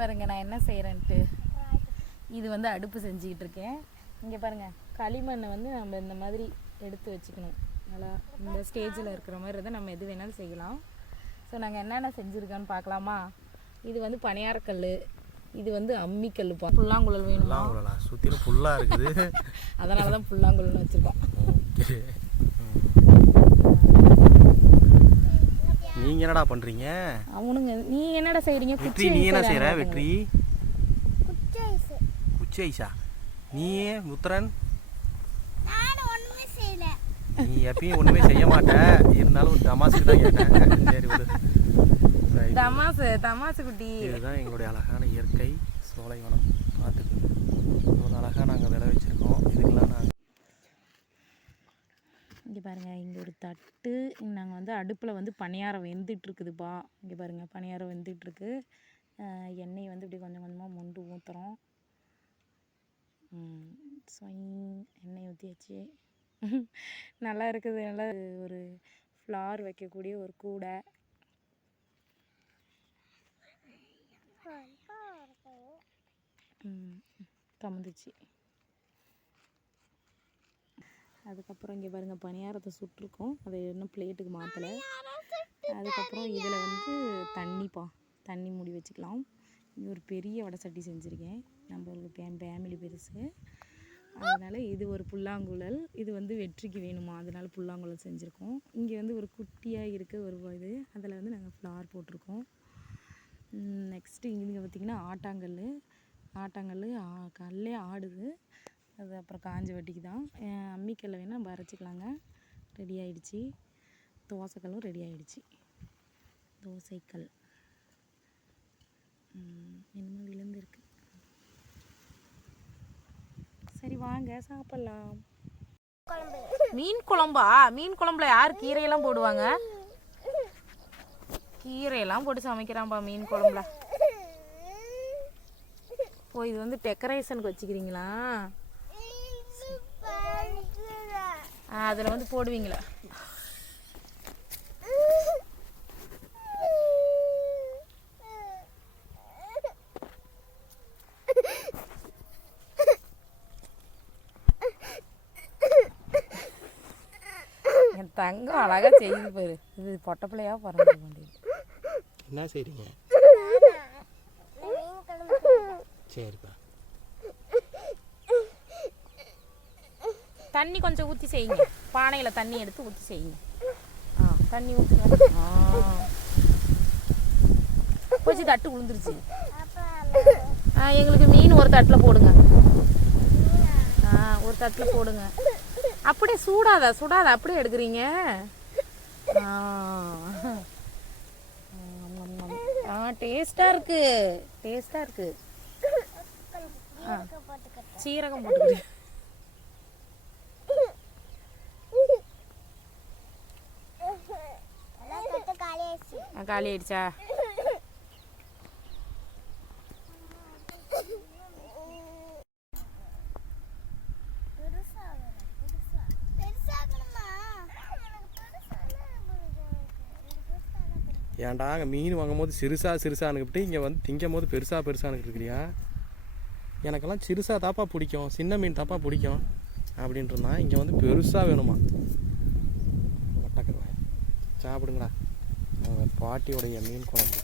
பாருங்க நான் என்ன செய்கிறேன்ட்டு. இது வந்து அடுப்பு செஞ்சுக்கிட்டு இருக்கேன். இங்கே பாருங்கள், களிமண்ணை வந்து நம்ம இந்த மாதிரி எடுத்து வச்சுக்கணும். நல்லா இந்த ஸ்டேஜில் இருக்கிற மாதிரி இருந்தால் நம்ம எது வேணாலும் செய்யலாம். ஸோ நாங்கள் என்னென்ன செஞ்சுருக்கோன்னு பார்க்கலாமா? இது வந்து பணியாரக்கல், இது வந்து அம்மிக்கல். புல்லாங்குழல் வேணுமா? சுற்றிலும் ஃபுல்லாக இருக்குது. அதனால தான் புல்லாங்குழல்னு வச்சுருக்கோம். நீங்க என்னடா பண்றீங்க? அவனுங்க நீ என்னடா செய்றீங்க? வெற்றி நீ என்ன செய்ற? வெற்றி குச்சி ஐஸா? நீ முத்ரன் நான் ஒண்ணுமே செய்யல. நீ எப்பயும் ஒண்ணுமே செய்ய மாட்ட, இருந்தாலும் ஒரு தமாசுக்கு தான் கேட்டேன். சரி விடு. தமாசு குட்டி. இதுதான் எங்களுடைய அழகான இயற்கை சோலைவனம். பார்த்துக்கு இவ்வளோ அழகாக நாங்கள் விளை வச்சுருக்கோம். இதுக்கெல்லாம் நாங்கள் இங்கே பாருங்கள், இங்கே ஒரு தட்டு. நாங்கள் வந்து அடுப்பில் வந்து பணியாரம் வெந்துட்டுருக்குதுப்பா. இங்கே பாருங்கள், பணியாரம் வெந்துட்டுருக்கு. எண்ணெய் வந்து இப்படி கொஞ்சம் கொஞ்சமாக மொண்டு ஊற்றுறோம். எண்ணெய் ஊற்றியாச்சு. நல்லா இருக்குது. நல்லா ஒரு ஃப்ளார் வைக்கக்கூடிய ஒரு கூடை. கமுந்துச்சு. அதுக்கப்புறம் இங்கே பாருங்கள், பணியாரத்தை சுட்டிருக்கோம். அதை இன்னும் பிளேட்டுக்கு மாற்றலை. அதுக்கப்புறம் இதில் வந்து தண்ணி மூடி வச்சுக்கலாம். இங்கே ஒரு பெரிய வடை சட்டி செஞ்சுருக்கேன். நம்மளுக்கு ஃபேமிலி பெருசு, அதனால் இது ஒரு புல்லாங்குழல். இது வந்து வெற்றிக்கு வேணுமா, அதனால் புல்லாங்குழல் செஞ்சுருக்கோம். இங்கே வந்து ஒரு குட்டியாக இருக்குது ஒரு இது, அதில் வந்து நாங்கள் ஃப்ளார் போட்டிருக்கோம். நெக்ஸ்ட்டு இங்கே பார்த்திங்கன்னா ஆட்டாங்கல் கல்லே ஆடுது. அது அப்புறம் காஞ்ச வட்டிக்கு தான். அம்மிக்கல்லை வேணால் நம்ம அரைச்சிக்கலாங்க. ரெடி ஆகிடுச்சி. தோசைக்கல்லும் ரெடி ஆகிடுச்சி. தோசைக்கல் என்னமோ விழுந்துருக்கு. சரி வாங்க சாப்பிட்லாம். மீன் குழம்பா? மீன் குழம்புல யார் கீரையெல்லாம் போடுவாங்க? கீரையெல்லாம் போட்டு சமைக்கிறான்பா மீன் குழம்புல. ஓ, இது வந்து டெக்கரேஷனுக்கு வச்சுக்கிறீங்களா? அதில் வந்து போடுவீங்களா? என் தங்கம் அழகா செய்து பாரு. இது பொட்டை பிள்ளையா பிறந்து கொண்டு என்ன செய்றீங்க? சரிப்பா. தண்ணி கொஞ்சம் ஊற்றி செய்யுங்க. பானையில் தண்ணி எடுத்து ஊற்றி செய்யுங்க. தண்ணி ஊற்றுங்க. போச்சு, தட்டு விழுந்துருச்சு. எங்களுக்கு மீன் ஒரு தட்டில் போடுங்க. ஒரு தட்டில் போடுங்க. அப்படியே சுடாத அப்படியே எடுக்கிறீங்க. டேஸ்டாக இருக்கு. சீரகம் போட்டுக்கிறேன். காலி ஆயிடுச்சா? ஏன்டா அங்கே மீன் வாங்கும் போது சிறுசானுக்கிட்டு இங்கே வந்து திங்கும் போது பெருசானுக்கிட்டு இருக்கிறியா? எனக்கெல்லாம் சிறுசாக தாப்பா பிடிக்கும், சின்ன மீன் தாப்பா பிடிக்கும் அப்படின்ட்டு இருந்தான். இங்கே வந்து பெருசாக வேணுமா? வட்டக்கருவாய் சாப்பிடுங்கடா. பாட்டியோடைய மீன் குழம்பு.